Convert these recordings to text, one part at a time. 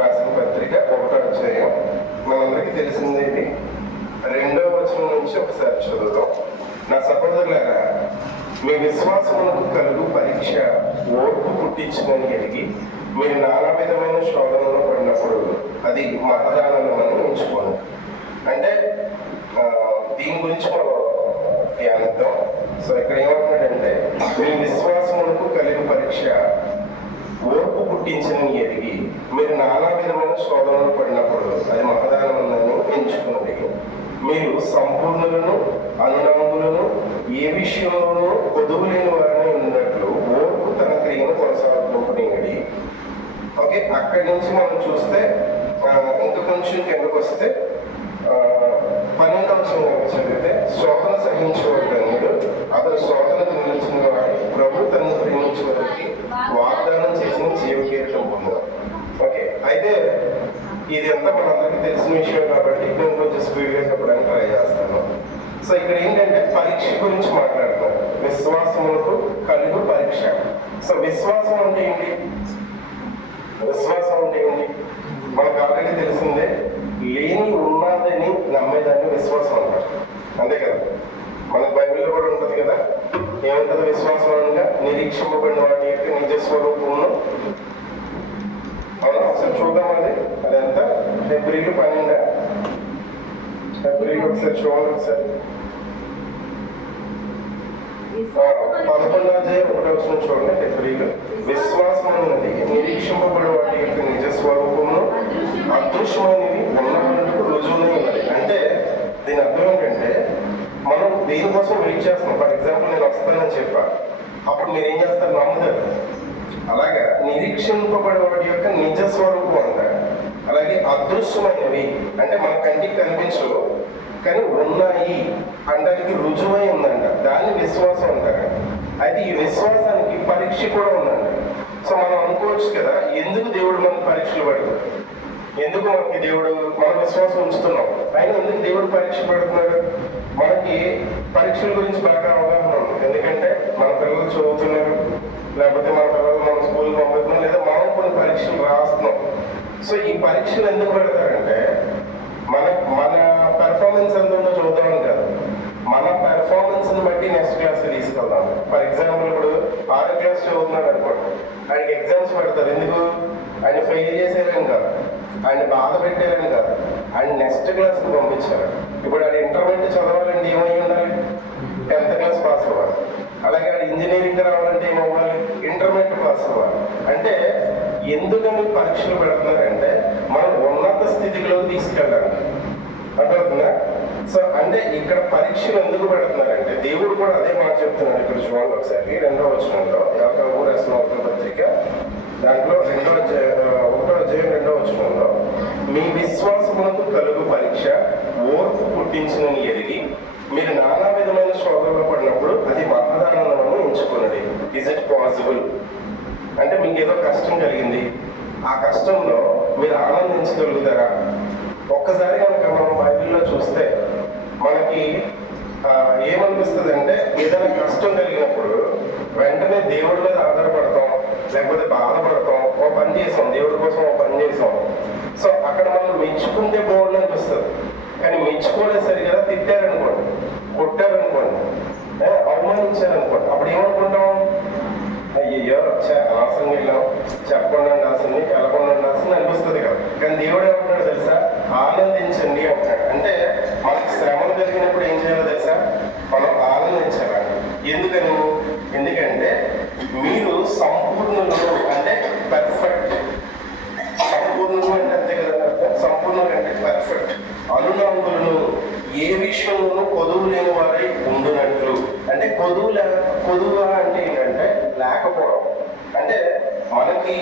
రాసిన పత్రిక 1వ అధ్యాయం. మనందరికీ తెలిసిందే ఇది. 2వ వచనం నుంచి ఒకసారి చదువుదాం. నా సహోదరులారా, మీ విశ్వాసమునకు కలుగు పరీక్ష ఓర్పు పుట్టించుకొని ఎరిగి మీరు నానా విధమైన శోధనలో పడినప్పుడు అది మతదానమని ఎంచుకోండి. అంటే దీని గురించి మనం ధ్యానిద్దాం. సో ఇక్కడ ఏమంటున్నాడంటే, మీ విశ్వాసమునకు కలిగి పరీక్ష ఓర్పు పుట్టించిన ఎదిగి మీరు నానా విధమైన శోధనలు పడినప్పుడు అది మహదానమని ఎంచుకున్నది. మీరు సంపూర్ణులను అనునాంగులను ఏ విషయంలోనూ కొదువు లేని వారిని ఉన్నట్లు ఓర్పు తన క్రియను కొనసాగుతుంపనియడి. ఓకే, అక్కడి నుంచి మనం చూస్తే ఇంకా కొంచెం కిందకు వస్తే 12వ వచనం చదివితే, శోధన సహించేవాడు అతను శోధనకు నిలిచిన వాడి ప్రభు తనను ప్రేమించే వారికి వాగ్దానం చేసిన జీవకీరటం పొందాం. ఓకే, అయితే ఇది అంతా మనందరికీ తెలిసిన విషయం కాబట్టి నేను కొంచెం స్పీడ్గా చెప్పడానికి ట్రై చేస్తాను. సో ఇక్కడ ఏంటంటే పరీక్ష గురించి మాట్లాడుతున్నాను. విశ్వాసములకు కలుగు పరీక్ష. సో విశ్వాసం అంటే ఏంటి? విశ్వాసం అంటే ఏంటి మనకు ఆల్రెడీ తెలిసిందే. లేని ఉన్నదని నమ్మేదాన్ని విశ్వాసం అంటారు, అంతే కదా. మనకు బైబిల్లో కూడా ఉంటుంది కదా, ఏముంటుంది విశ్వాసం అనగా నిరీక్షింపబడిన వాటి యొక్క నిజస్వరూపమును. అవునా, ఒకసారి చూద్దాం. అదంతా ఫిబ్రవరి 12 ఫిబ్రవరి ఒకసారి చూడండి. ఒకసారి 11వ అధ్యాయం 1వ వచనం చూడండి. ఫిబ్రవరిలో విశ్వాసం అన్నది నిరీక్షింపబడే వాటి యొక్క నిజస్వరూపమును అదృశ్యమైనవి ఉన్నందుకు రుజువునే ఉన్నది. అంటే దీని అర్థం ఏంటంటే, మనం దేనికోసం వెయిట్ చేస్తున్నాం. ఫర్ ఎగ్జాంపుల్, నేను వస్తానని చెప్పా, అప్పుడు మీరు ఏం చేస్తారు? నమ్ముతారు. అలాగా నిరీక్షింపబడే వాటి యొక్క నిజస్వరూపం అంటారు. అలాగే అదృశ్యమైనవి అంటే మన కంటికి కనిపించవు కానీ ఉన్నాయి అనడానికి రుజువై ఉందంట, దాన్ని విశ్వాసం అంటారు. అయితే ఈ విశ్వాసానికి పరీక్ష కూడా ఉందండి. సో మనం అనుకోవచ్చు కదా, ఎందుకు దేవుడు మనకు పరీక్షలు పెడతాడు, ఎందుకు మనకి దేవుడు మన విశ్వాసం ఉంచుతున్నాం, ఆయన ఎందుకు దేవుడు పరీక్ష పెడుతున్నాడు? మనకి పరీక్షల గురించి బాగా అవగాహన ఉంది. ఎందుకంటే మన పిల్లలు చదువుతున్నారు, లేకపోతే మన పిల్లలు మన స్కూల్కి పంపుతున్నాం, లేదా మనం కొన్ని పరీక్షలు రాస్తున్నాం. సో ఈ పరీక్షలు ఎందుకు పెడతారంటే, మన పెర్ఫార్మెన్స్ ఎంత ఉందో చూద్దామని కాదు, మన పెర్ఫార్మెన్స్ని బట్టి నెక్స్ట్ క్లాస్ తీసుకెళ్దాం. ఫర్ ఎగ్జాంపుల్, ఇప్పుడు 6వ క్లాస్ చదువుతున్నాడు అనుకోండి, ఆయనకి ఎగ్జామ్స్ పెడతారు. ఎందుకు? ఆయన ఫెయిల్ చేసేదని కాదు, ఆయన బాధ పెట్టారని కాదు, ఆయన నెక్స్ట్ క్లాస్కి పంపించారు. ఇప్పుడు ఆయన ఇంటర్మీడియట్ చదవాలంటే ఏమై ఉండాలి? 10th క్లాస్ పాస్ అవ్వాలి. అలాగే ఆయన ఇంజనీరింగ్ రావాలంటే ఏమవ్వాలి? ఇంటర్మీడియట్ పాస్ అవ్వాలి. అంటే ఎందుకని పరీక్షలు పెడుతున్నారంటే, మనం ఉన్నత స్థితిలోకి తీసుకెళ్ళాలి. అర్థమవుతుందా? సో అంటే ఇక్కడ పరీక్షలు ఎందుకు పెడుతున్నారంటే, దేవుడు కూడా అదే మాట చెప్తున్నాడు. ఇక్కడ చూడండి ఒకసారి 2వ వచనంలో, యాకోబు రాసిన 1వ పత్రిక దాంట్లో 1వ అధ్యాయం 2వ వచనంలో, మీ విశ్వాసమునకు కలుగు పరీక్ష ఓర్పు పుట్టించిన ఎరిగి మీరు నానా విధమైన శోధనలో పడినప్పుడు అది మహదానందమని ఎంచుకున్నది. Is it possible? అంటే మీకు ఏదో కష్టం కలిగింది, ఆ కష్టంలో మీరు ఆనందించగలుగుతారా? ఒక్కసారి కనుక మనం బైబిల్లో చూస్తే మనకి ఏమనిపిస్తుంది అంటే, ఏదైనా కష్టం కలిగినప్పుడు వెంటనే దేవుడి మీద ఆధారపడతాం, లేకపోతే బాధపడతాం. ఓ పని చేసాం, దేవుడి కోసం ఓ పని చేసాం, సో అక్కడ మనం మెచ్చుకుంటే బాగుండు అనిపిస్తుంది. కానీ మెచ్చుకోలేదు సరిగా, తిట్టారనుకోండి, కొట్టారనుకోండి, అవమానించారనుకోండి, అప్పుడు ఏమనుకుంటాం? అయ్యయ్యో అనవసరంగా వెళ్ళాం, చెప్పకుండా ఉండాల్సింది, వెళ్ళకుండా ఉండాల్సింది అనిపిస్తుంది కదా. కానీ దేవుడు ఏమంటున్నాడు తెలుసా? ఆనందించండి అంటున్నాడు. అంటే మనకి శ్రమలు కలిగినప్పుడు ఏం చేయాలో తెలుసా? మనం ఆనందించాలి. ఎందుకంటే మీరు సంపూర్ణులు అంటే పర్ఫెక్ట్. సంపూర్ణులు అంటే అంతే కదా, సంపూర్ణులు అంటే పర్ఫెక్ట్. అనునాంగులను ఏ విషయంలోనూ కొదువు లేని వారై ఉండునట్లు. అంటే కొదువ అంటే ఏంటంటే లేకపోవడం. అంటే మనకి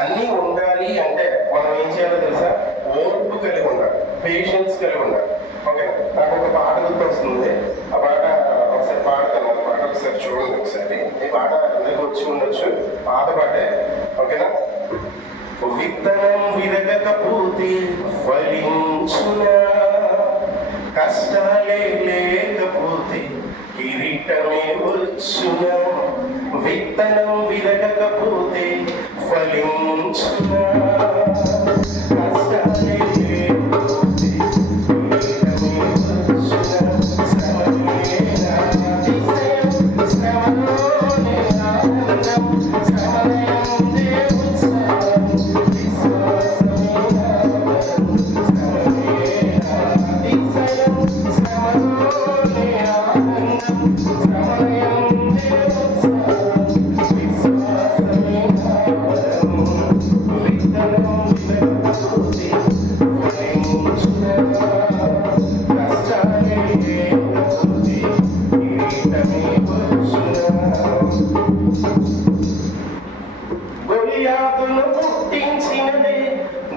అన్నీ ఉండాలి అంటే మనం ఏం చేయాలో తెలుసా? ఓర్పు కలిగి ఉండాలి, పేషెన్స్ కలిగి ఉండాలి. ఓకే, నాకు ఒక పాట గుర్తొస్తుంది. ఆ పాట ఒకసారి పాడతాను. ఆ పాట ఒకసారి చూడండి. ఒకసారి ఈ పాట అందరికీ వచ్చి ఉండొచ్చు, పాత పాటే. ఓకేనా? విత్తనం విరగకపోతే ఫలించునా, కష్టాలే లేకపోతే కిరీటమే వచ్చునా. విత్తనం విరగకపోతే ఫలించునా.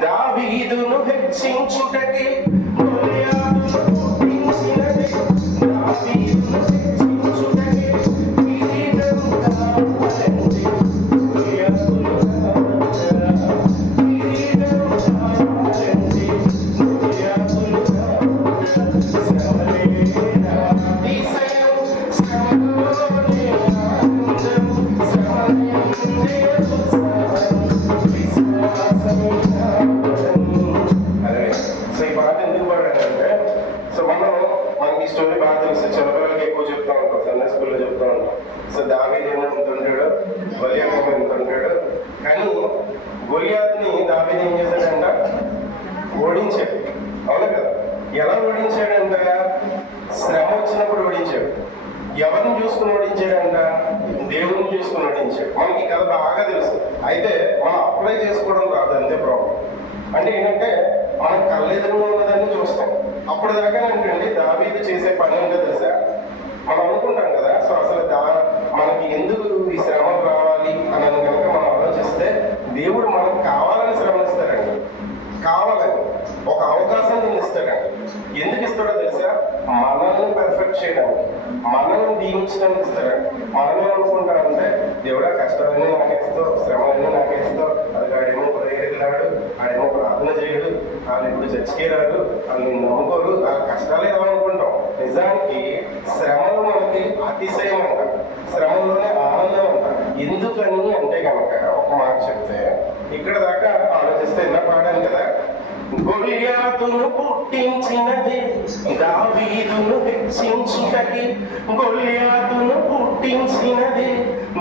దావీదును హెచ్చించుటకి గొల్యాతును పుట్టించినది. దావీదును హెచ్చించుటకి కిరీటం కావాలంటే గొల్యాతును కావాలా? కిరీటం కావాలంటే గొల్యాతును కావాలా? శ్రమలేనా అతిశయం, శ్రమలోనే ఆనందం, శ్రమయందే ఉత్సాహం, విశ్వాసమే కావడం. అదే సో ఈ పాట ఎందుకు పాడానంటే, సో మనకి ఈ స్టోరీ బాగా తెలుసు, చిన్నపిల్లలకి ఎక్కువ చెప్తా ఉంటాం, సండే స్కూల్లో చెప్తా ఉంటాం. సో దావీదు ఎంత ఉంటాడు, గొల్యాతు ఎంత ఉంటాడు. కానీ గొల్యాతుని దావీదు ఏం చేశాడంట? ఓడించాడు. అవును కదా? ఎలా ఓడించాడంట? శ్రమ వచ్చినప్పుడు ఓడించాడు. ఎవరిని చూసుకుని ఓడించాడంట? దేవుడిని చూసుకుని ఓడించాడు. మనకి కథ బాగా తెలుసు. అయితే మనం అప్లై చేసుకోవడం రాదు, అంతే ప్రాబ్లం. అంటే ఏంటంటే మనం కళ్ళెదురుగా ఉన్నదాన్ని చూస్తాం. అప్పుడు దాకా ఏంటండి దావీదు చేసే పని ఏంటో తెలుసా? మనం అనుకుంటాం కదా, సో అసలు మనకి ఎందుకు ఈ శ్రమలు రావాలి అని కనుక మనం ఆలోచిస్తే, దేవుడు మనకు కావాలని శ్రమలు ఇస్తారండి. కావాలని ఒక అవకాశాన్ని ఇస్తాడండి. ఎందుకు ఇస్తాడో తెలుసా? మనల్ని పర్ఫెక్ట్ చేయడానికి, మనల్ని దీవించడానికి ఇస్తాడండి. మనం ఏమనుకుంటారంటే, దేవుడా కష్టాలన్నీ నాకేస్తావు, శ్రమలన్నీ నాకేస్తావు, అది ఆడేమో ప్రేరికులాడు, ఆడేమో ప్రార్థన చేయడు, వాళ్ళు ఇప్పుడు చచ్చికే రాడు, వాళ్ళు నమ్ముకోరు, ఆ కష్టాలే ఏమనుకుంటాం. నిజానికి శ్రమలు మనకి అతిశయం అంట, శ్రమంలోనే ఆనందం అంట. ఎందుకని అంటే కనుక ఒక మాట చెప్తే, ఇక్కడ దాకా ఆలోచిస్తే ఇలా పాడాను కదా, గొల్యాతును పుట్టించినది దావీదును హెచ్చించుటకి. గొల్యాతును పుట్టించినది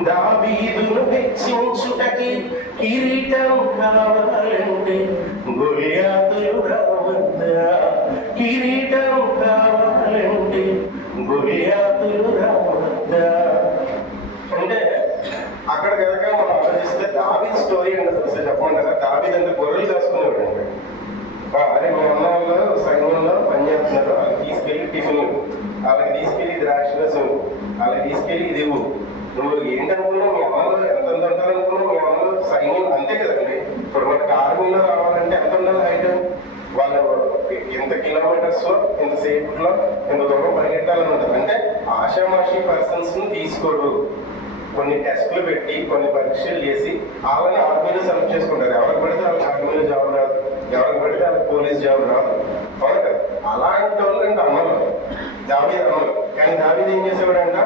దావీదును హెచ్చించుటకి. కిరీటం కావాలంటే గొల్యాతులు రావద్దా? కిరీటం కావాలంటే గొల్యాతులు రావద్దా? అంటే అక్కడ కనుక మనం ఆలోచిస్తే దావీదు స్టోరీ అంటే తెలుసా? చెప్పమంటారా? దావీదు అంటే గొర్రెలు కాసుకునేవాడు అంటే, అదే మా అన్న వాళ్ళు సైన్యంలో పనిచేస్తున్నారు, వాళ్ళకి తీసుకెళ్ళి టిఫిన్లు, వాళ్ళకి తీసుకెళ్ళి ద్రాక్షరసం, వాళ్ళకి తీసుకెళ్ళి ఇది నువ్వు ఏంటనుకున్నావు, మీ అమ్మలో ఎంత ఉంటారనుకున్నావు, మీ అమ్మలో సైన్యం అంతే కదండి. ఇప్పుడు మనకి ఆర్మీలో రావాలంటే ఎంత ఉండాలి హైట్, వాళ్ళు ఎంత కిలోమీటర్స్ ఎంత సేపులో ఎంత దూరం పరిగెట్టాలని ఉంటుంది. అంటే ఆషామాషి పర్సన్స్ ని తీసుకోరు, కొన్ని టెస్టులు పెట్టి కొన్ని పరీక్షలు చేసి వాళ్ళని ఆర్మీలో సెలెక్ట్ చేసుకుంటారు. ఎవరికి పడితే వాళ్ళకి ఆర్మీలో జాబ్ రాదు, ఎవరికి పడితే వాళ్ళకి పోలీస్ జాబ్ రాదు. అవును కదా? అలాంటి వాళ్ళు అంటే అమ్మలు, దావీదు అమ్మలు. కానీ దావీదు ఏం చేసేవాడంట?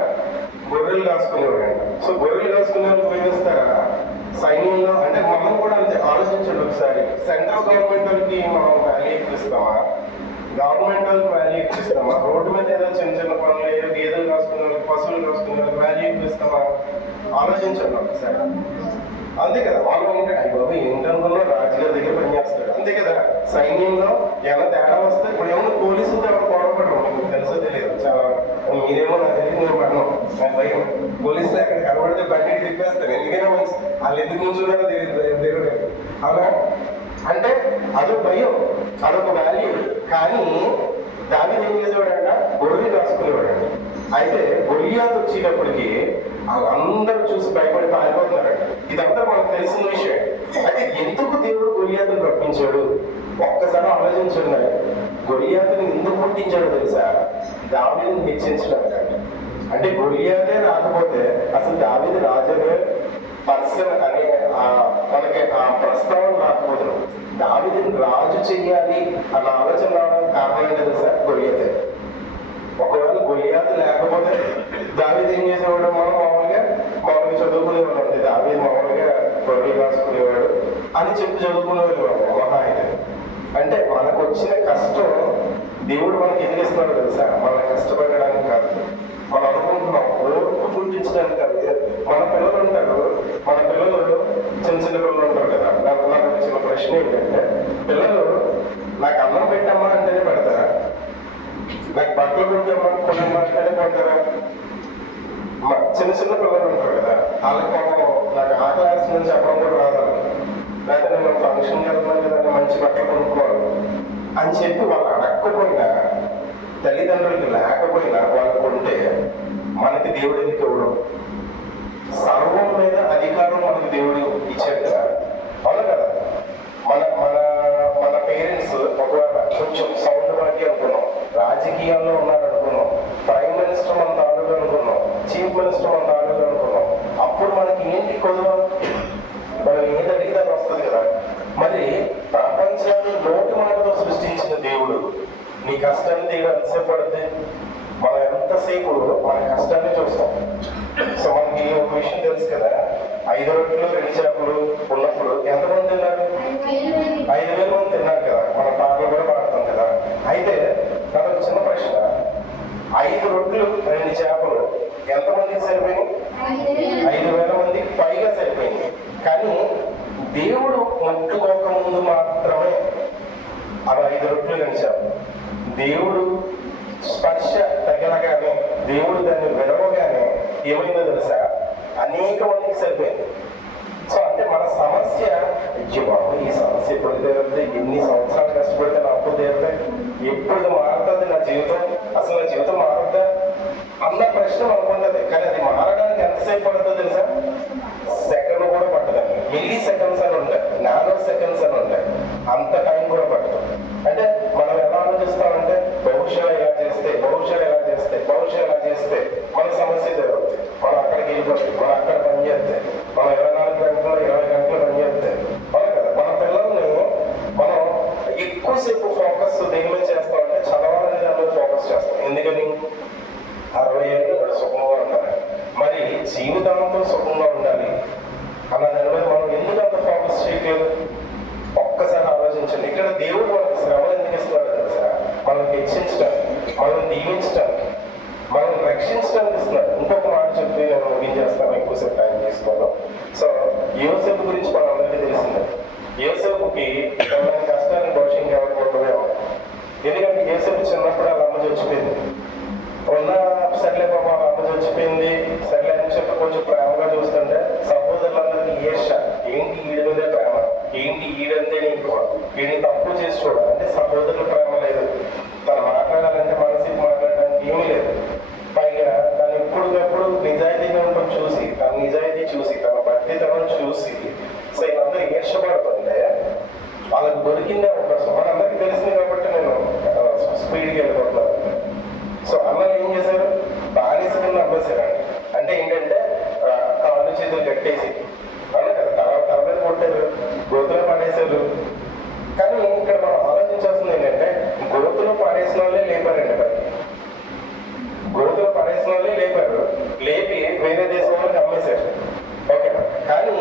గొర్రెలు కాసుకునేవాడంట. సో గొర్రెలు కాసుకునే వాళ్ళు ఉపయోగిస్తారా సైన్యంలో? అంటే మనం కూడా అంతే ఆలోచించండి ఒకసారి. సెంట్రల్ గవర్నమెంట్ వాళ్ళకి మనం వాల్యూ ఇప్పిస్తామా? గవర్నమెంట్ వాళ్ళకి వాల్యూ ఇప్పిస్తామా? రోడ్డు మీద ఏదో చిన్న చిన్న పనులు, ఏదో గేదెలు కాసుకునే వాళ్ళకి, పశువులు కాసుకునే వాళ్ళకి వాల్యూ ఇప్పిస్తామా? ఆలోచించండి ఒకసారి. అంతే కదా? వాళ్ళు అంటే అయ్యి బాబు ఏంటనుకున్నా రాజుగారి దగ్గర పనిచేస్తాడు, అంతే కదా? సైన్యంలో ఏమైనా తేడా వస్తే, ఇప్పుడు ఏమన్నా పోలీసులతో ఎవరు గొడవ పడడం మీకు తెలుసో తెలియదు. చాలా మీరేమో నాకు తెలియదు, నేను పడను, నాకు భయం. పోలీసులు ఎక్కడ కనబడితే బండి తిప్పేస్తాను. ఎందుకైనా మంచి, వాళ్ళు ఎందుకు నుంచున్నారో తెలియదు దేవుడు. అలా అంటే అదొక భయం, అదొక వాల్యూ. కానీ దావీదు ఏం చేసేవాడంట? గొర్రెలు కాసుకునేవాడంట. అయితే గొల్యాతు వచ్చేటప్పటికి వాళ్ళందరూ చూసి భయపడి పారిపోతున్నారంట. ఇదంతా మనకు తెలిసిన విషయం. అయితే ఎందుకు దేవుడు గొల్యాతును రప్పించాడు? ఒక్కసారి ఆలోచించండి. గొల్యాతుని ఎందుకు పుట్టించాడు తెలుసా? దావీదుని హెచ్చించడానికి. అంటే గొల్యాతే రాకపోతే అసలు దావీదు రాజునే పర్సన్ అనే మనకి ఆ ప్రస్తావన రాకపోతున్నాం. దావీదుని రాజు చెయ్యాలి అన్న ఆలోచన రావడానికి కారణం ఏంటో తెలుసా? గొల్యాతే. ఒకవేళ గొల్యాతు లేకపోతే దావీదు ఏం చేసేవాడు? మనం మామూలుగా చదువుకునేవాడు. అంటే దావీదు మామూలుగా గొర్రెలు కాసుకునేవాడు అని చెప్పి చదువుకునేవాడు మహా అయితే. అంటే మనకు వచ్చిన కష్టం దేవుడు మనకి ఎందుకు ఇస్తున్నాడు తెలుసా? మనం కష్టపడడానికి కాదు. మనం అనుకుంటున్నాం ఓర్పు పుట్టించడానికి కాదు. మన పిల్లలు ఉంటారు, మన పిల్లలు చిన్న చిన్న పిల్లలు ఉంటారు కదా. నాకు వచ్చిన ప్రశ్న ఏంటంటే, పిల్లలు నాకు అన్నం పెట్టమ్మా అంటేనే పెడతారా? నాకు బట్టలు కొట్టమ్మా కొనమ్మా అంటేనే పెడతారా? చిన్న చిన్న పిల్లలు ఉంటారు కదా, వాళ్ళకి నాకు ఆ క్లాస్ నుంచి చెప్పడం కూడా రాదు. లేకపోతే నేను ఫంక్షన్ వెళ్తున్నాను కదా, మంచి బట్టలు కొనుక్కోవాలి అని చెప్పి వాళ్ళు అడగకపోయినా, తల్లిదండ్రులకి లేకపోయినా వాళ్ళు కొంటే మనకి దేవుడు ఎందుకు ఇవ్వడం? సర్వం మీద అధికారం మనకి దేవుడు ఇచ్చాడు కదా. అవును కదా? మన మన మినిస్టర్ మన తాలూకు అనుకున్నాం. అప్పుడు మనకి ఏంటి కొద్దువ, మనం ఏది అడిగితే అది వస్తుంది కదా. మరి ప్రపంచాన్ని నోటి మాటతో సృష్టించిన దేవుడు నీ కష్టాన్ని తీయడం ఎంతసేపు పడుతుంది? మనం ఎంతసేపు మన కష్టాన్ని చూస్తాం. సో మనకి ఒక విషయం తెలుసు కదా, 5 రొట్టెలు 2 చేపలు ఉన్నప్పుడు ఎంతమంది తిన్నారు? 5,000 మంది తిన్నారు కదా. మన పాటలు కూడా పాడుతాం కదా. అయితే నాకు చిన్న ప్రశ్న, 5 రొట్టెలు 2 చేపలు ఎంతమందికి సరిపోయినాయి? 5,000 మందికి పైగా సరిపోయింది. కానీ దేవుడు ముట్టుకోక ముందు మాత్రమే అవి 5 రొట్టెలు 2 చేపలు. దేవుడు స్పర్శ తగిలగానే, దేవుడు దాన్ని విడవగానే ఏమైందో తెలుసా? అనేక మందికి సరిపోయింది. సో అంటే మన సమస్య, అయ్యో బాబు ఈ సమస్య ఎప్పుడు తీరుతుంది, ఎన్ని సంవత్సరాలు కష్టపడితే నా అప్పు తీరుతాయి, ఎప్పుడు మారుతుంది నా జీవితం, అసలు నా జీవితం మారుద్దా అన్న ప్రశ్న మనకుంటుంది. కానీ అది మారడానికి ఎంతసేపు పడుతుందో తెలుసా? సెకండ్ కూడా పట్టదండి. మిల్లీ సెకండ్స్ అని ఉంటాయి, నానో సెకండ్స్ అని ఉంటాయి. అంత టైం కూడా పట్టదు. అంటే మనం ఎలా ఆలోచిస్తామంటే బహుశా ఇలా చేస్తే, బహుశా ఇలా చేస్తే, బహుశా ఇలా చేస్తే మన సమస్య జరుగుతుంది, మనం అక్కడికి వెళ్ళిపోతుంది, మనం అక్కడ పని చేస్తే, మనం 24 గంటలు 20 గంటలు పని చేస్తే మనం కదా. మన పిల్లల్ని మనం ఎక్కువసేపు ఫోకస్ దేని మీద చేస్తామంటే చదవాలనే దాని మీద ఫోకస్ చేస్తాం. ఎందుకని 60 ఏళ్ళు ఇక్కడ సుఖంగా ఉండాలి, మరి జీవితాంతం సుఖంగా ఉండాలి అన్న దాని మీద మనం ఎందుకు అంత ఫోకస్ చేయట్లేదు? ఒక్కసారి ఆలోచించండి. ఇక్కడ దేవుడు మనకి శ్రమ ఎందుకు ఇస్తున్నాడు తెలుసా? మనం హెచ్చించడానికి, మనం దీవించడానికి, మనం రక్షించడానికి ఇస్తున్నాడు. ఇంకొక మాట చెప్పి నేను ముగించేస్తాను, ఎక్కువసేపు టైం తీసుకోవడం. సో యోసేపు గురించి మనందరికీ తెలిసిందే. యోసేపుకి ఎవరైనా కష్టాన్ని భవిష్యత్తు ఎవరికి ఉండవే. ఎందుకంటే యోసేపు చిన్నప్పుడు వాళ్ళ అమ్మ చచ్చిపోయింది. ఉన్న సర్లే పాప వాళ్ళ అమ్మ చచ్చిపోయింది సర్లే అని చెప్పి కొంచెం ప్రేమగా చూస్తుంటే సహోదరులందరికీ ఈర్ష, ఏంటి ఈడి మీదే ప్రేమ, ఏంటి ఈడంతే ఎక్కువ, వీడిని తప్పు చేసి చూడాలి అంటే సహోదరులు ప్రేమ లేదు, తను మాట్లాడాలంటే మనసుకి మాట్లాడడానికి ఏమీ లేదు. పైగా తను ఎప్పుడుకప్పుడు నిజాయితీగా ఉండడం చూసి, తన నిజాయితీ చూసి, తన భక్తితనం చూసి సో వీళ్ళందరూ ఈర్షపడుతుంటే వాళ్ళకి దొరికిందే అవకాశం. మనందరికీ తెలిసింది కాబట్టి నేను స్పీడ్గా వెళ్ళిపోతున్నాను. సో అన్నలు ఏం చేశారు? బానిస కింద అమ్మేశారండి. అంటే ఏంటంటే కాళ్ళు చేతులు కట్టేసి అన్న కదా, తల మీద కొట్టారు, గోతులో పడేశారు. కానీ ఇక్కడ మనం ఆలోచించాల్సింది ఏంటంటే గోతులో పడేసిన వాళ్ళే లేపారండి. పై గోతులో పడేసిన వాళ్ళే లేపారు, లేపి వేరే దేశం వాళ్ళకి అమ్మేశారు. ఓకేనా? కానీ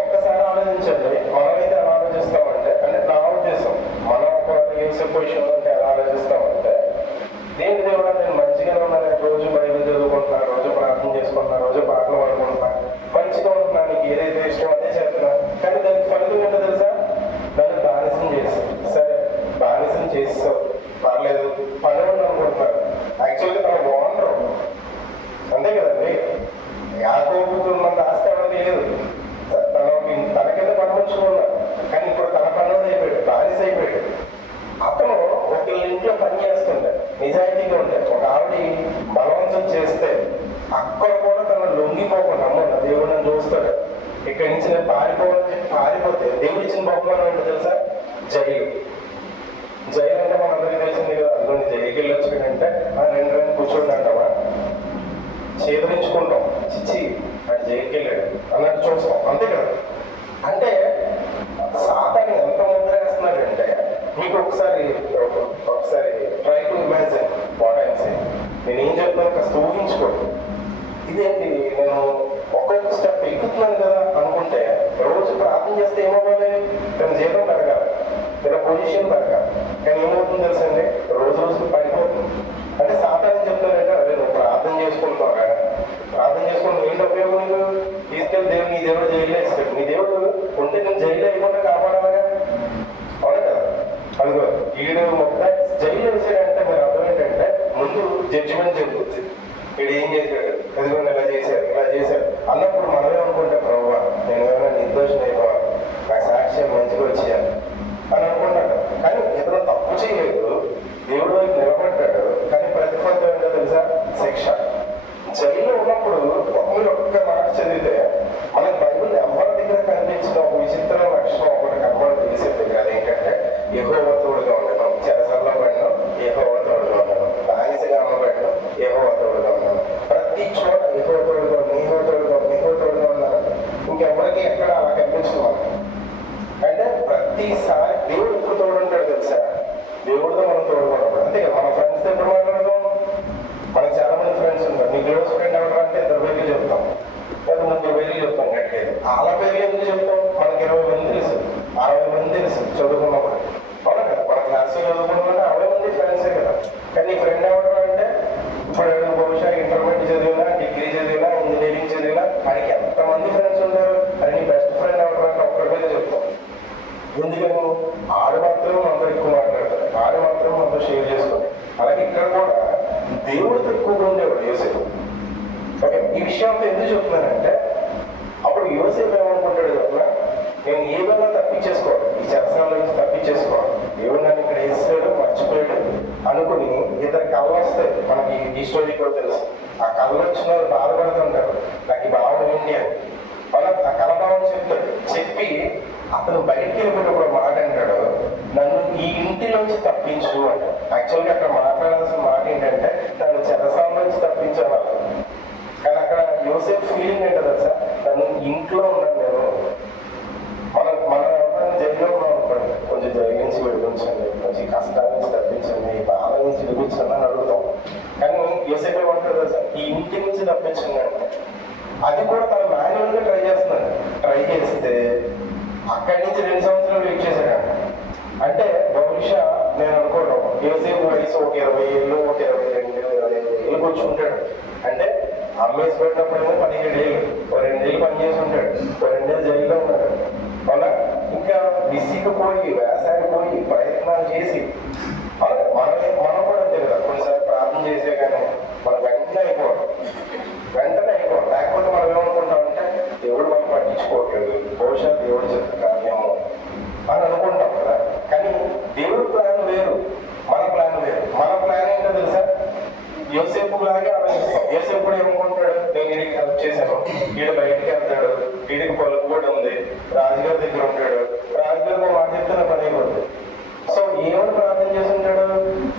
ఒక్కసారి ఆలోచించండి, మనమైతే ఎలా ఆలోచిస్తామంటే, అంటే నా ఉద్దేశం మనం ఒక యూసెఫ్ పొజిషన్ అంటే ఎలా ఆలోచిస్తామంటే, దేని దేవుడా నేను మంచిగానే ఉన్నాను, రోజు బైబిల్ చదువుకుంటున్నాను, రోజు ప్రార్థన చేసుకుంటున్నాను, రోజు పాటలు పాడుకుంటున్నాను, మంచిగా ఉంటున్నాను, నీకు ఏదైతే ఇష్టం అదే చేస్తున్నాను. కానీ దానికి ఫలితం ఏంటో తెలుసా? దాన్ని బానిసం చేసి, సరే బానిసం చేస్తావు పర్లేదు, పని ఉంది అనుకుంటున్నాను. యాక్చువల్గా తన ఓనరు అంతే కదండి. యాకోబుకున్నంత ఆస్తి ఎవరికి లేదు, తన కింద పనిపించుకున్నాడు. కానీ ఇప్పుడు తన పనులు అయిపోయాడు, బానిస అయిపోయాడు. అతను ఒక ఇంట్లో పని చేస్తుండే, నిజాయితీగా ఉండే, ఒక ఆవిడ బలవంతం చేస్తే అక్కడ కూడా తన లొంగిపోకుండా అమ్మ దేవుడు నన్ను చూస్తాడు, ఇక్కడి నుంచి నేను పారిపోవాలని చెప్పి పారిపోతే దేవుడు ఇచ్చిన బహుమానం ఏంటో తెలుసా? జైలు. జైలు అంటే మనందరికీ తెలిసింది కదా. అందులో జైలుకి వెళ్ళొచ్చాడంటే ఆ 2 రోజులు కూర్చోండి అంటావా, చేదరించుకుంటాం, చిచ్చి అది జైలుకి వెళ్ళాడు అన్నట్టు చూస్తాం, అంతే కదా. అంటే సాతాను ఎంత ముద్ర వేస్తున్నాడంటే మీకు ఒకసారి try to imagine what I say. నేను ఏం చెప్తాను కాస్త ఊహించుకోండి. ఇదేంటి నేను ఒక్కొక్క స్టెప్ ఎక్కుతున్నాను కదా అనుకుంటే, రోజు ప్రార్థన చేస్తే ఏమవ్వాలి? తన జీతం పెరగాలి, తన పొజిషన్ పెరగాలి. కానీ ఏమవుతుంది తెలుసండి, రోజు రోజుకు పడిపోతుంది. అంటే సాతాను చెప్తానంటే, అదే నువ్వు ప్రార్థన చేసుకుంటావు కదా, ప్రార్థన చేసుకుంటూ ఏంటి ఉపయోగం? నీకు తీసుకెళ్ళి దేవుడు, నీ దేవుడు జైల్లో ఇస్తాడు. నీ దేవుడు ఉంటే నేను జైల్లో ఇవ్వకుండా కాపాడాలిగా, అవును కదా. అందుకో ఈడు మొత్తం జైలు వేసాడంటే మీరు అర్థం ఏంటంటే ముందు జడ్జిమెంట్ జరుగుతుంది. వీడు ఏం చేశాడు, ఎదుగుండా ఇలా చేశాడు, ఇలా చేశాడు అన్నప్పుడు మనమే అనుకుంటే ప్రభావ నేను ఏమైనా నిర్దోషం అయిపోవాలి, నాకు సాక్ష్యం మంచిగా వచ్చేయాలి అని అనుకుంటాడు. కానీ ఇతను తప్పు చేయలేదు, దేవుడు వైపు నిలబడ్డాడు. కానీ ప్రతిఫలం ఏంటో తెలుసా? శిక్ష. జైల్లో ఉన్నప్పుడు మీరు ఒక్క మాట చదివితే మనకి బైబిల్ ఎవరి దగ్గర కనిపించిన ఒక విచిత్రమైన లక్షణం ఒకటి కనబడి చేసేది దగ్గర, అదేంటంటే యెహోవా తోడుగా ఉండడం. చెరసల్లో పడినాం, యెహోవా తోడుగా ఉండడం. బానిసగా అమ్మబడినాం, యెహోవా తోడుగా ఉండడం. ప్రతి చోట యెహోవా ప్రతిసారి దేవుడు ఎప్పుడు తోడుంటాడు తెలుసా? దేవుడితో మనం తోడుకున్నప్పుడు. అంతే కదా, మన ఫ్రెండ్స్ ఎప్పుడు మాట్లాడతాం? మనకు చాలా మంది ఫ్రెండ్స్ ఉంటారు. నీ క్లోజ్ ఫ్రెండ్ ఎవరు అంటే 2 పేర్లు చెప్తాం, లేదా 3 పేర్లు చెప్తాం గట్టిగా. వాళ్ళ పేర్లు ఎందుకు చెప్తాం? మనకి 20 మంది తెలుసు, 60 మంది తెలుసు చదువుకున్నప్పుడు. అవునా కదా, మన క్లాస్లో చదువుకున్నప్పుడు 60 మంది ఫ్రెండ్సే కదా. కానీ నీ ఫ్రెండ్ ఎవరు అంటే ఇప్పుడు బహుశా ఇంటర్మీడియట్ చదివినా, డిగ్రీ చదివినా, ఇంజనీరింగ్ చదివినా వాడికి ఎంతమంది ఫ్రెండ్స్ ఉంటారు? అది నీ బెస్ట్ ఫ్రెండ్ ఎవరు అంటే ఒక్కడి మీద చెప్తాం. ఎందుకని? ఆడు మాత్రం మనతో ఎక్కువ మాట్లాడతారు, ఆడు మాత్రం మనతో షేర్ చేసుకోండి. అలాగే ఇక్కడ కూడా దేవుడితో ఎక్కువగా ఉండేవాడు యోసేపు. ఓకే, ఈ విషయంతో ఎందుకు చెప్తున్నానంటే అప్పుడు యోసేపు ఏమనుకుంటాడు కదా, నేను ఏదైనా తప్పించేసుకోవాలి, ఈ చెరసాల నుంచి తప్పించేసుకోవాలి, దేవుడు నన్ను ఇక్కడ వేసాడు మర్చిపోయాడు అనుకుని 2 కళ్ళు వస్తాయి. మనకి ఈ స్టోరీ కూడా తెలుసు. ఆ కళ్ళు వచ్చిన వాళ్ళు బాధపడుతుంటారు, నాకు ఈ భావన ఏంటి అని. వాళ్ళ ఆ కళ భావన చెప్తాడు. చెప్పి అతను బయటికి వెళ్ళిపోయినప్పుడు మాట అంటాడు, నన్ను ఈ ఇంటిలోంచి తప్పించు అంట. యాక్చువల్గా అక్కడ మాట్లాడాల్సిన మాట ఏంటంటే నన్ను చెరసాల నుంచి తప్పించాలి. కానీ అక్కడ యోసేపు ఫీలింగ్ ఏంటో తెలుసా, నన్ను ఇంట్లో ఉన్నాను నేను. మన జైల్లో ఉన్నాం అనుకోండి, కొంచెం జైలు నుంచి విడిపించండి, కొంచెం కష్టాల నుంచి తప్పించండి, బాధ నుంచి విడిపించండి అని అడుగుతాం. కానీ యోసేపు ఏమంటాడు తెలుసా, ఈ ఇంటి నుంచి తప్పించండి అంటే. అది కూడా తన మాన్యువల్గా ట్రై చేస్తున్నాడు. ట్రై చేస్తే అక్కడి నుంచి 2 సంవత్సరాలు వెయిట్ చేశాడు. అంటే బహుశా నేను అనుకోవడం యోసేపు వయసు ఒక 20 ఏళ్ళు, ఒక 22, 25 ఏళ్ళకి వచ్చి ఉంటాడు. అంటే అమ్మేసి పెట్టినప్పుడేమో 17 ఏళ్ళు, 2 ఏళ్ళు పనిచేసి ఉంటాడు, 2 ఏళ్ళు జైల్లో ఉన్నాడు. అవునా, ఇంకా విసిగిపోయి వేసాగిపోయి ప్రయత్నాలు చేసి మనం కూడా అంతే కదా, కొన్నిసార్లు ప్రార్థన చేసే కానీ మనం వెంటనే అయిపోవడం. లేకపోతే మనం ఏమనుకుంటామంటే దేవుడు మనం పట్టించుకోవట్లేదు, బహుశా దేవుడు చెప్తే కార్యము అని అనుకుంటాం కదా. కానీ దేవుడు ప్లాన్ వేరు, మన ప్లాన్ వేరు. మన ప్లాన్ ఏంటో తెలుసా, యోసేపు లాగే ఆలోచిస్తాం. యోసేపు కూడా ఏమనుకుంటాడు, నేను వీడికి హెల్ప్ చేశాను, వీడు బయటికి వెళ్తాడు, వీడికి పొలం కూడా ఉంది, రాజుగారి దగ్గర ఉంటాడు, రాజుగారు మాట చెప్తే నా పని అయిపోతుంది. సో ఏమని ప్రార్థన చేసి ఉంటాడు,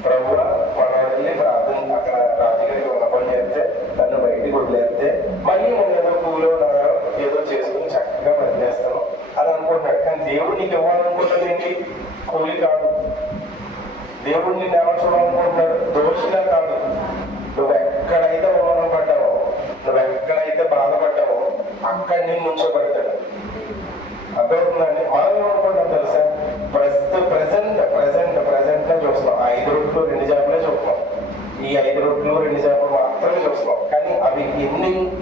ప్రభువా మనం వెళ్ళి ప్రార్థన అక్కడ రాజుగారికి ఉన్న పని చేస్తే నన్ను బయటికి వదిలేస్తే మళ్ళీ నేను ఏదో కూలో ఏదో చేసుకుని చక్కగా పని చేస్తాను అని అనుకుంటున్నాడు. కానీ దేవుడు నీకు ఇవ్వాలనుకుంటుంది ఏంటి? కూలి కాదు. దేవుడు నిన్ను ఎవరు చూడాలనుకుంటున్నాడు? దోషిలా కాదు. నువ్వు ఎక్కడైతే అవమానం పడ్డావో, నువ్వు ఎక్కడైతే బాధపడ్డావో అక్కడి నుంచి ఉంచబడతాడు. అర్థమవుతుందండి? మనం ఏమనుకుంటాం తెలుసా, ప్రజెంట్ చూస్తున్నాం. 5 రొట్టెలు 2 చేపలే చూస్తున్నాం. ఈ 5 రొట్టెలు 2 చేపలు మాత్రమే చూస్తున్నాం. కానీ అవి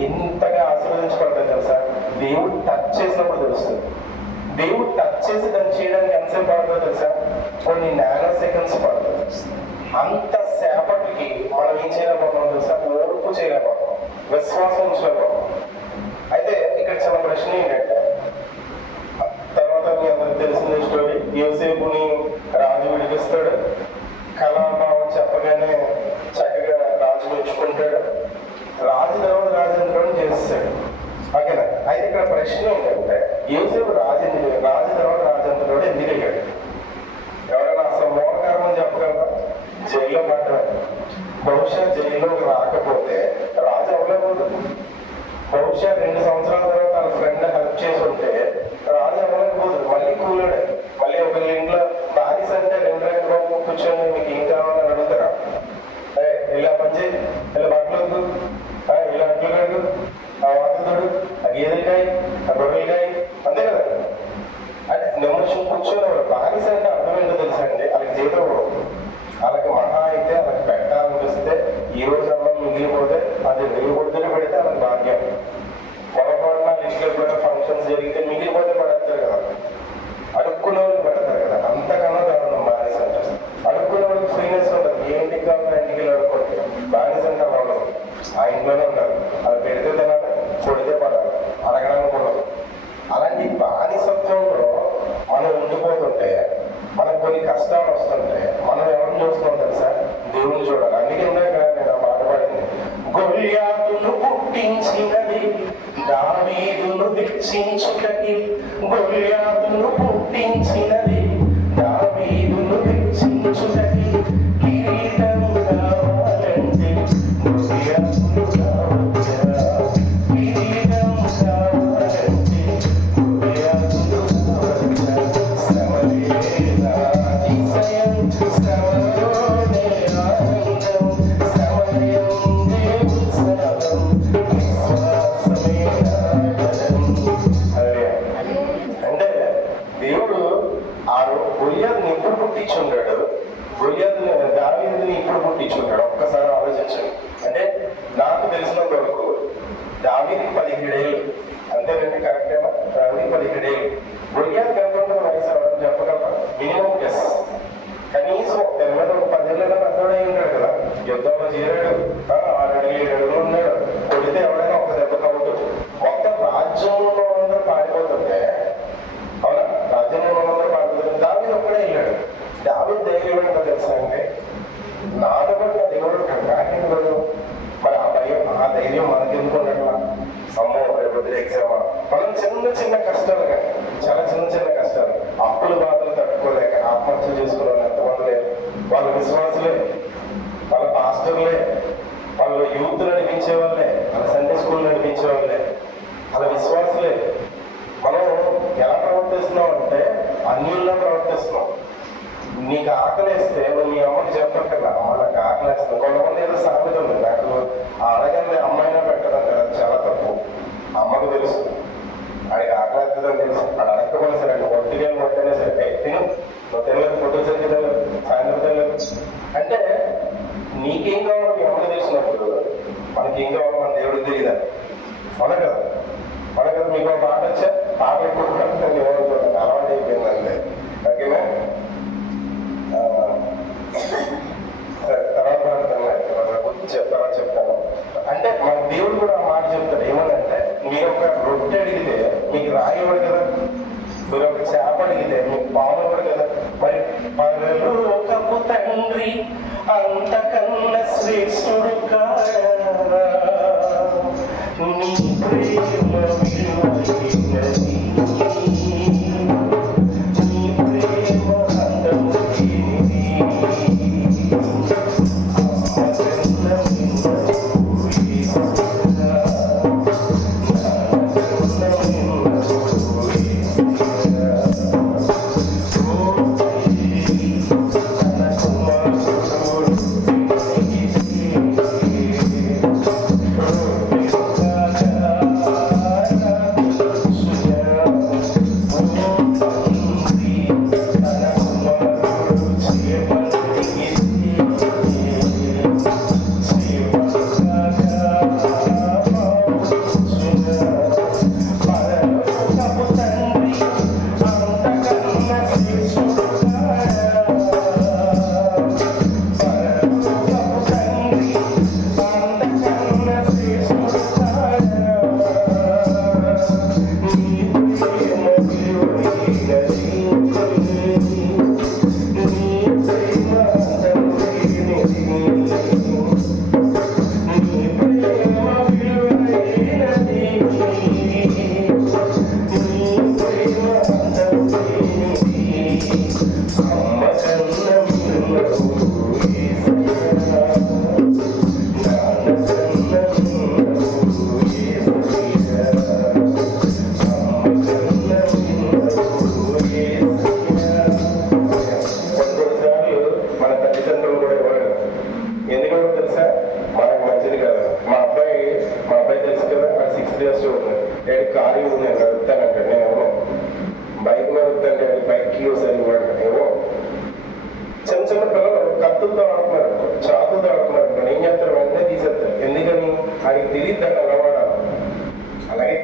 ఎంతగా ఆశీర్వదించబడతాయి తెలుసా? దేవుడు టచ్ చేసినప్పుడు తెలుస్తుంది. దేవుడు టచ్ చేసి దాన్ని చేయడానికి ఎంతసేపు పడుతుందో తెలుసా? కొన్ని నానో సెకండ్స్ పడుతుంది. అంత సేపటికి మనం ఏం చేయలేకపోతున్నాం తెలుసా? ఓర్పు చేయలేకపోతున్నాం, విశ్వాసం ఉంచలేకపోతున్నాం. అయితే ఇక్కడ చిన్న ప్రశ్న ఏంటంటే, తర్వాత మీ అందరికి తెలిసిన స్టోరీ, యోసేపుని రాజు విడిపిస్తాడు. కళాభావం చెప్పగానే చక్కగా రాజు మెచ్చుకుంటాడు. రాజు తర్వాత రాజేంద్రుడు చేస్తాడు. ఓకేనా? అయితే ఇక్కడ ప్రశ్న ఏంటంటే, యోసేపు రాజు తర్వాత రాజేంద్రుడు ఎందుకు అయ్యాడు? ఎవరైనా అసలు మూల కారణం చెప్పగలరా? జైల్లో పడ్డాడు. బహుశా జైల్లోకి రాకపోతే రాజు అవ్వలేకపోదు. బహుశా 2 సంవత్సరాల తర్వాత వాళ్ళ ఫ్రెండ్ హెల్ప్ చేసి ఉంటే రాజు అవ్వలేకపోదు. మళ్ళీ కూలాడు. మళ్ళీ ఒక ఇంట్లో బానిస అంటే 2 రంగు బాబు కూర్చొని మీకు ఏం కావాలని అడుగుతారా? ఇలా పని చేయి, ఇలా బట్టలు ఇలా అంట్లు కడుగు, ఆ వాతుడు, ఆ గేదెలకాయ, ఆ గొర్రెలకాయ, అంతే కదా. అంటే నిమిషం కూర్చొని బానిస అంటే అర్థం ఏంటో తెలుసా అండి? వాళ్ళకి జీతం వాళ్ళకి మహా అయితే వాళ్ళకి పెట్టాలనిపిస్తే ఈ రోజు అన్నం మిగిలిపోతే అది పొద్దున పెడితే వాళ్ళకి భాగ్యం. పొరపాటున ఇంట్లో ఫంక్షన్స్ జరిగితే మిగిలిపోతే పడేస్తారు కదా, అడుక్కునే వాళ్ళకి పెడతారు కదా. అంతకన్నా దారుణం బానిస అంటే. అడుక్కునే వాళ్ళకి ఫ్రీనెస్ ఉంటుంది, ఏంటి కావాలి ఇంటికి వెళ్ళి అడుక్కోండి. బానిస అంటే వాళ్ళు ఆ ఇంట్లోనే ఉంటారు, అది పెడితే తినాలి, కొడితే పడాలి, అడగడానికి ఉండదు. అలాంటి బానిసత్వంలో మనం ఉండిపోతుంటే, మనకు కొన్ని కష్టాలు వస్తుంటే మనం ఎవరిని చూస్తున్నాం తెలుసా? దేవుని చూడాలి. అందుకే ఉన్నాయి కదా నేను ఆ పాట పాడింది, గొల్యాతును పుట్టించినది దావీదును హెచ్చించుటకి, గొల్యాతును పుట్టించినది దావీదును హెచ్చించుటకి, కిరీటం కావాలంటే గొల్యాతును కావచ్చా, కిరీటం కావాలంటే గొల్యాతును కావచ్చా, శ్రమలే గొలియాతుని ఎప్పుడు పుట్టించుంటాడు, దావీదుని ఇప్పుడు పుట్టించుంటాడు. ఒక్కసారి ఆలోచించండి. అంటే నాకు తెలిసినంత వరకు దావీదుకి 17 ఏళ్ళు అంతేనండి, కరెక్టేనా? దావీదుకి 17 ఏళ్ళు. గొలియాతు ఎంత ఉంటుంది వయసు ఎవరైనా చెప్పగలరా? Minimum guess. కనీసం తెర మీద ఒక 10 ఏళ్ళైనా పెద్దవాడై ఉంటాడు కదా. యుద్ధంలో చేరాడు, 6 అడుగులు 7 అడుగులు ఉన్నాడు. కొడితే ఎవరైనా ఒక దెబ్బ కవుతుంది. మొత్తం రాజ్యంలో అందరూ పాడిపోతుంటే, అవునా, రాజ్యంలో అందరూ పాడిపోతుంటే దావీదు ఒక్కడే వెళ్ళాడు. దావీదు ధైర్యం ఏంటో తెలుసా అంటే, నాతో పాటు నా దేవుడు ఉంటాడు, నాకెందుకు? మరి ఆ భయం, ఆ ధైర్యం మనకెందుకు ఉండట్లా? అమ్మో రేపు ఎగ్జామా? మనం చిన్న చిన్న కష్టాలు, కానీ చాలా చిన్న చిన్న కష్టాలు, అప్పుల బాధలు తట్టుకోలేక ఆత్మహత్య చేసుకునే వాళ్ళు ఎంతమంది లేరు? వాళ్ళ విశ్వాసులే, వాళ్ళ పాస్టర్లే, వాళ్ళు యూత్ నడిపించే వాళ్ళే, వాళ్ళ సండే స్కూల్ నడిపించే వాళ్ళే, వాళ్ళ విశ్వాసులే. మనం ఎలా ప్రవర్తిస్తున్నాం అంటే అన్యుల్లో ప్రవర్తిస్తున్నాం. నీకు ఆకలేస్తే నువ్వు మీ అమ్మకి చెప్పరు కదా, అమ్మ నాకు ఆకలేస్తుంది. కొంతమంది ఏదో సామెత ఉంది, నాకు అడగండి అమ్మాయినా పెట్టడం కదా, చాలా తప్పు. అమ్మకు తెలుసు ఆడికి ఆకలేస్తుందని తెలుసు, ఆడు అడగకపోయినా సరే, ఒట్టిగా కొట్టైనా సరే తిను, నువ్వు తినలేదు, పొద్దు సరికి తినలేదు, సాయంత్రం తినలేదు అంటే నీకేం కావాలో మీ అమ్మకి తెలిసినప్పుడు మనకేం కావాలో మన దేవుడికి తెలియదా? మన కదా మీకు ఒక పాట వచ్చా, పాటలు ఎక్కువ ఏమనుకోండి, అలవాటు అయిపోయింది అంతే. ఓకేనా? సరే, తర్వాత చెప్తాను. అంటే మన దేవుడు కూడా ఆ మాట చెప్తాడు. ఏమనంటే, మీరు ఒక రొట్టె అడిగితే మీకు రాయి ఇవ్వడు కదా, మీరు ఒక చేప అడిగితే మీకు పాము ఇవ్వడు కదా. మరి పరలోకపు తండ్రి అంతకన్నా శ్రేష్ఠుడు కాడా, నీ ప్రేమ విలువైనది, నీ ప్రేమ అందమైనది.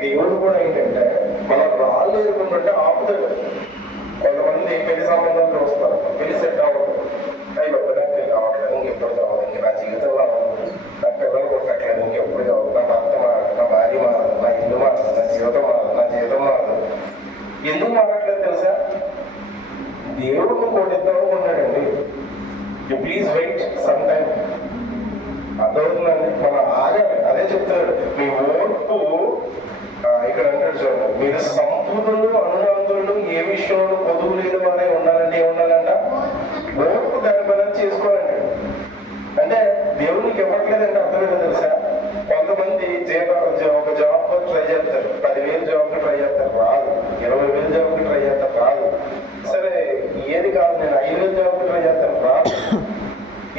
దేవుడు కూడా ఏంటంటే మనం రాళ్ళు ఎదుర్కొంటుంటే ఆపుతాడు. కొంతమంది పెళ్లి సంబంధాలు చూస్తారు, పెళ్లి సెట్ అవ్వదు, అయ్యి నాకు కావట్లేదు, ఇంకెప్పుడు కావాలి, ఇంక నా జీవితంలో అవ్వదు, నా పిల్లలు కొట్టట్లేదు, ఇంకెప్పుడు కావాలి, నా భర్త మారదు, నా భార్య మారదు, నా ఇల్లు మారదు, నా జీవితం మారదు, నా జీవితం మారదు. ఎందుకు మారట్లేదు తెలుసా? దేవుడు కొట్టిద్దాం అనుకున్నాడండి. You please wait some time. అర్థమవుతుందండి? మనం ఆగాలి. అదే చెప్తున్నాడు, మీ ఓర్పు ఇక్కడ అంటాడు చూడండి, మీరు సంపూర్ణులు అనురాధులు ఏ విషయంలో పొదువు లేదు అనే ఉండాలంటే ఏముండాలంట? ఓర్పు దాని పని చేసుకోవాలండి. అంటే దేవునికి ఇవ్వట్లేదంటే అర్థం ఏంటో తెలుసా? కొంతమంది ఒక జాబ్ ట్రై చేస్తారు, 10,000 జాబ్కి ట్రై చేస్తారు, రాదు. 20,000 జాబ్కి ట్రై చేస్తారు, రాదు. సరే ఏది కాదు, నేను 5,000 జాబ్కి ట్రై చేస్తాను, రాదు.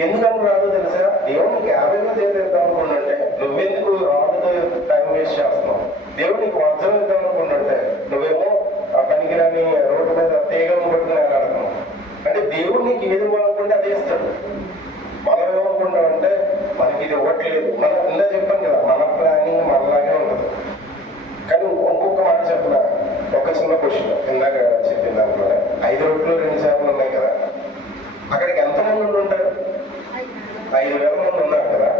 ఎందుకని రాదో తెలుసా? దేవునికి 50,000 చేద్దాం అనుకుంటే నువ్వెందుకు రాదుతో టైం వేస్ట్ చేస్తున్నావు? దేవునికి వజ్రం ఇద్దాం అనుకుంటుంటే నువ్వేమో ఆ పనికిరాని రోడ్డు మీద తీగలను పట్టుకుని లేదు. మన ఇందా చెప్పాను కదా, మన ప్లానింగ్ మనలాగే ఉంటుంది. కానీ ఇంకొక మాట చెప్పిన, ఒక చిన్న క్వశ్చన్ ఇందాక చెప్పిన దాంట్లో 5 రొట్టెలు 2 చేపలు ఉన్నాయి కదా, అక్కడికి ఎంతమంది ఉంటారు? 5,000 మంది ఉన్నారు కదా.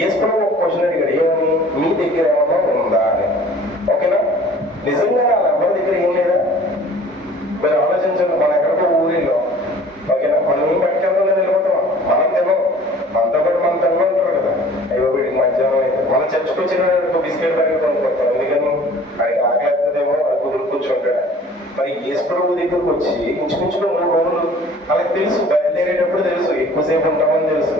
యేసుప్రభు ఒక క్వశ్చన్ అడిగాడు, ఏమని? మీ దగ్గర ఏమన్నా ఉందా అని. ఓకేనా? నిజంగా వాళ్ళ ఎవరి దగ్గర ఏం లేదా? మీరు ఆలోచించండి. మన ఎక్కడికో ఊరిలో, ఓకేనా, మనం ఏం పట్టుకెళ్తాం వెళ్ళిపోతాం, మనం తినం, మనతో పాటు మన పిల్లలు ఉంటారు కదా, అయ్యో వీడికి మధ్యాహ్నం అయితే మనం చర్చకు వచ్చిన బిస్కెట్ ప్యాకెట్ కొనుక్కోతాం. ఎందుకని? అది ఆగలేకపోతేమో అది కుదురు కూర్చుంటాడు. మరి యేసుప్రభు దగ్గరకు వచ్చి ఇంచుమించుగా 3 రోజులు, వాళ్ళకి తెలుసు, బయలుదేరేటప్పుడు తెలుసు ఎక్కువసేపు ఉంటామని తెలుసు.